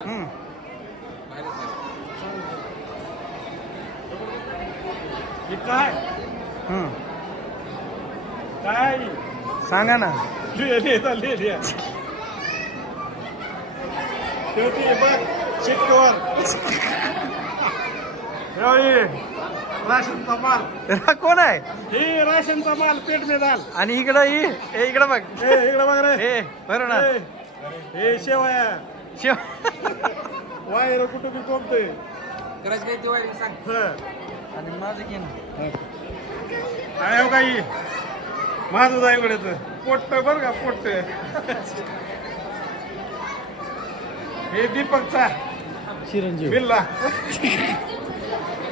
काय काय सांगा ना. राशनचा माल कोण आहे? हे राशनचा माल पेट में दाल. आणि इकडं इकडं बघ. इकडं बघ रे. हे बरं ना. हे शेवया शेव वायर कुठं बी कोंबते करायचं काय ते वायर सांग. आणि माझं की ना आहे काही माझं जाय इकडेच पोट्ट बरं का पोट्ट. हे दीपकचा चिरंजीव बिल्ला.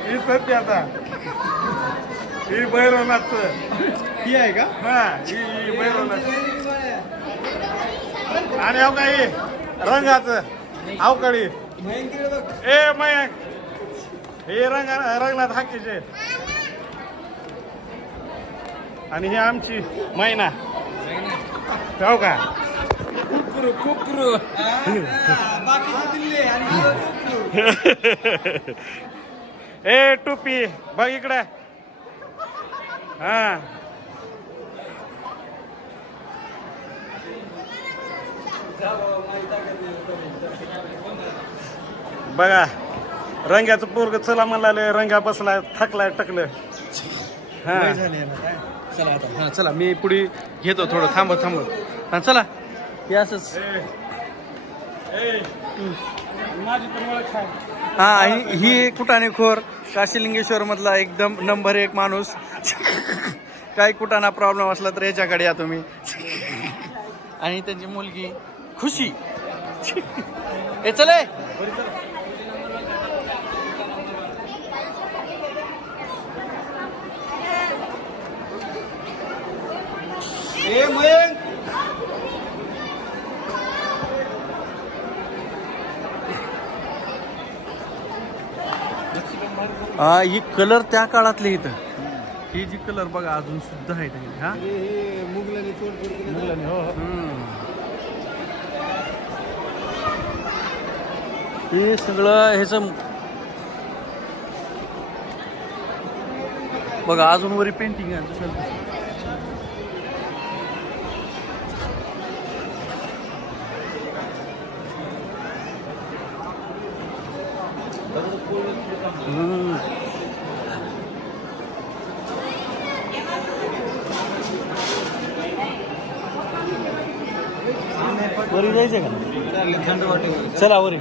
ही सध्याचा ही भैरवनाथ ही आहे का? हा ही भैरवनाथ. आणि हो काही रंगाचं अवकाळी ए मयंक हे रंगनाथ हाकीचे. आणि ही आमची मैना हो का. ए टोपी बघ इकडे. हा बघा रंग्याचं पोरग चला म्हणला रंगा बसला थकलाय टकलं. हा चला आता. हा चला मी पुढे घेतो थोडं थांबत हा चला. हे असंच माझी तर ओळख आहे. हा ही कुटाणेखोर काशीलिंगेश्वर मधला एकदम नंबर 1 माणूस. काही कुटाणा प्रॉब्लेम असला तर याच्याकडे या तुम्ही. आणि त्यांची मुलगी खुशी. हे चले ही कलर त्या काळातले इथं. ही जी कलर बघा अजून सुद्धा आहे. हा मुगलाने. हो हे सगळं ह्याच बघा अजून वरी पेंटिंग आहे. वरी जायचं का? चला वरी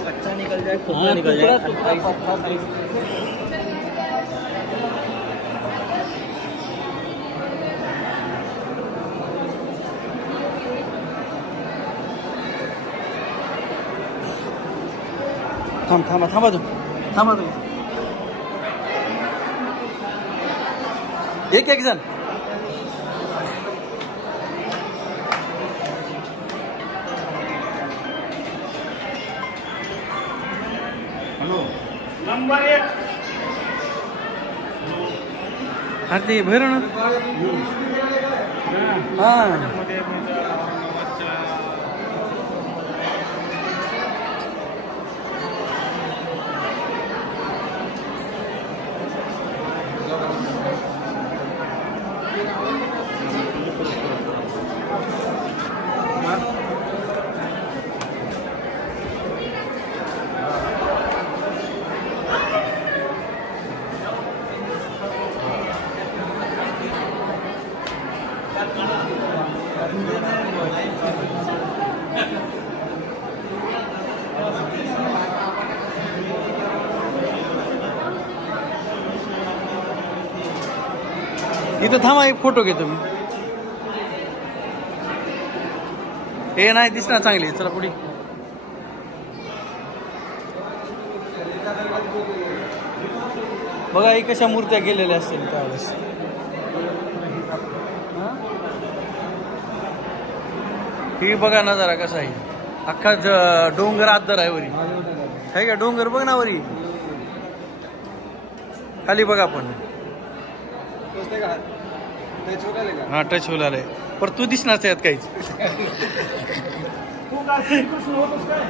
कच्चा निकल जाए टुकड़ा निकल जाए. थांबा तू. एक जण नंबर 1 अरे ते भैरवनाथ. हा इथं थांबा. एक फोटो घेतो मी. हे नाही दिसणार चांगली. चला पुढे. बघा ही कशा मूर्त्या गेलेल्या असतील त्यावेळेस. ही बघा नजारा कसा आहे. अख्खा डोंगर आदर आहे वरी. आहे का डोंगर बघ ना वरी. खाली बघा पण हा टच होणार आहे पण तू दिसणार त्यात काहीच तू काय श्रीकृष्ण होतोस काय